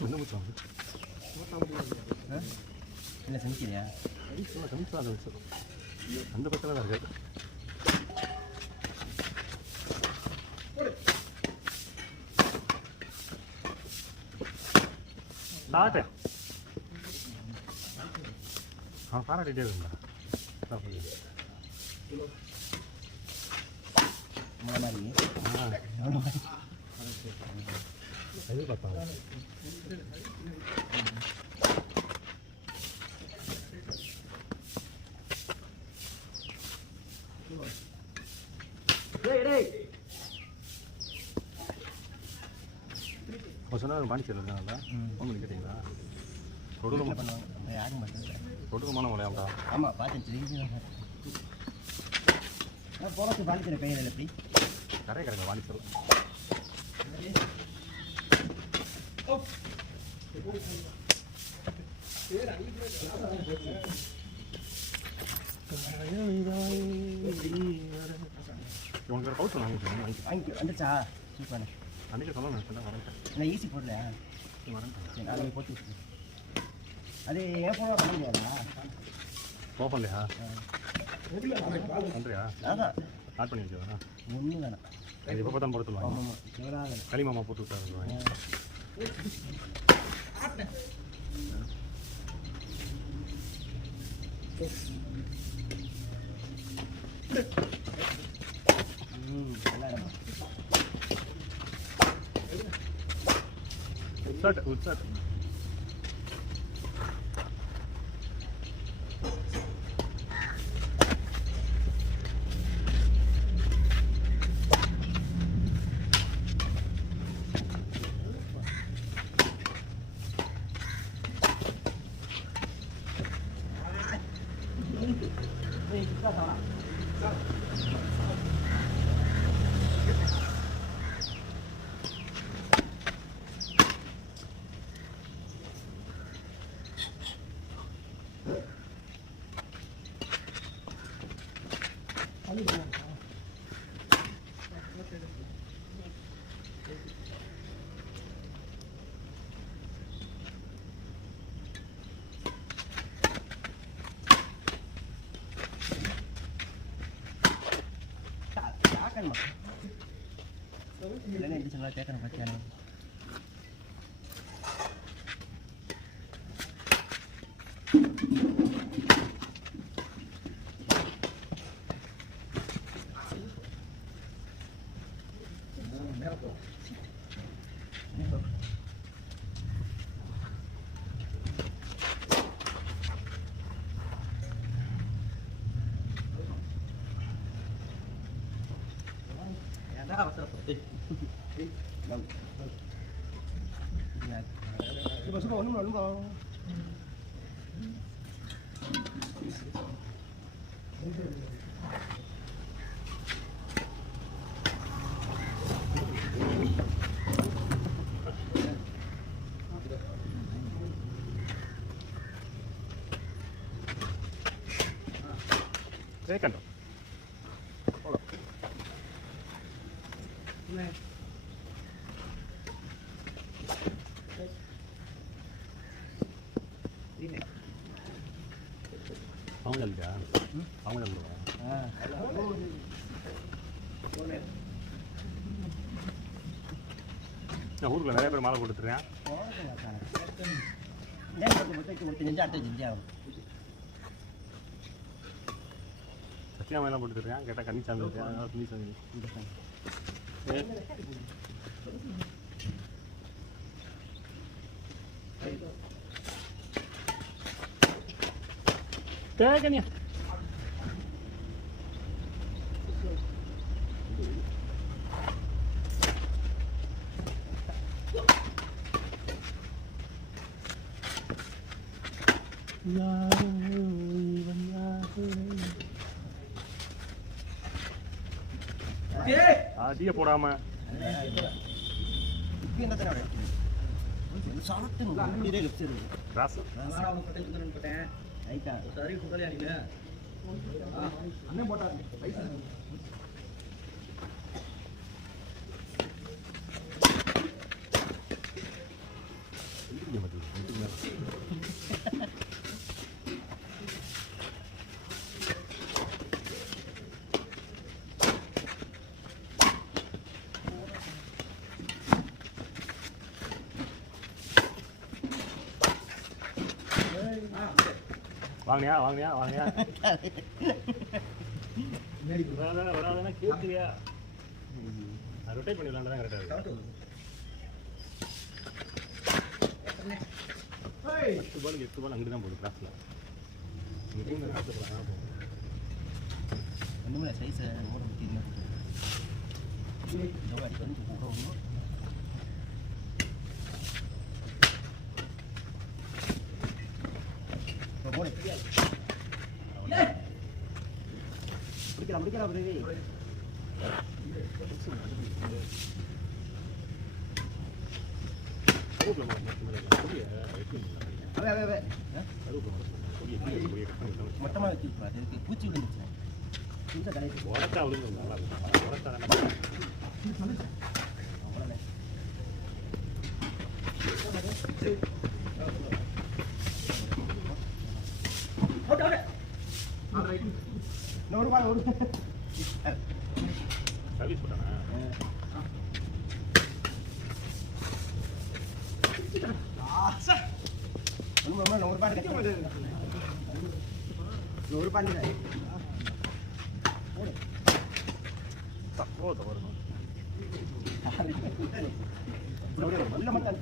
என்ன முச்சம் இல்லை சமைக்கிறியா சமைச்சா அதை வச்சு அந்த பிரச்சனை தான் இருக்கு தாத்தே அவன் பாராட்டிகிட்டே இருந்தா எதிர்பார்த்தாங்க சொன்னால் பாண்டிச்சேரி இருக்காங்களா ஃபோன் பண்ணி கேட்டீங்களா கொடுக்கமான மலையாம்டா ஆமாம் பார்த்தேன் போகிறது பாண்டிச்சேரி பையன் எப்படி கரையை கரைங்க பாண்டிச்சேரி உனக்கு பவுச் வாங்கி வந்துச்சா சூப்பர் அன்றைக்கி சொல்லணும் வரேன் நான் ஈஸி போடல வரேன் சரி நாளைக்கு போட்டு அது ஏன் போனால் பண்ண முடியாதா போகலையா பண்ணுறியா அதான் ஸ்டார்ட் பண்ணி வச்சுக்கா ஒன்றும் வேணாம் அது எப்போ பார்த்தாலும் போட சொல்லுவாங்க ஆமாம் சிவராக களிமாமா போட்டு விட்டாருவாங்க உட்சாட் இல்லைன்னா எப்படி சொல்லலாம் கேட்குறேன் பார்த்தியானே കണ്ടോ அவங்கள்டா நான் ஊருக்குள்ள நிறைய பேர் மாலை கொடுத்துருக்கேன் சத்தியாமெல்லாம் போட்டுருக்கேன் கேட்டால் கன்னிசாமி அதனால துணிசாமி கன்னியா அதிக போடாம வாங்கயா வாங்கயா வாங்கயா வராதானா கேட்குறியா ரொட்டேட் பண்ணிடலாம் தான் கரெக்டாக இருக்கு 10 பால் 8 பால் அங்கிட்டு தான் போகுது கிராஸில் இங்கே கிராஸில் ஒன்றுமே சைஸை ஓட முடியுது முடிக்கலாம் முடிக்கலாம் பிரவி மொத்தமாக வச்சுருப்பா அதுக்கு பூச்சி விழுந்துச்சு பூச்சை கடைசி உடச்சா விழுந்து நல்லா இருக்கும் உடச்சா தானே ஒரு சர்வீஸ் போட்டானா ஒரு பாட்டு தப்போ தவறுமா நல்ல மக்கள்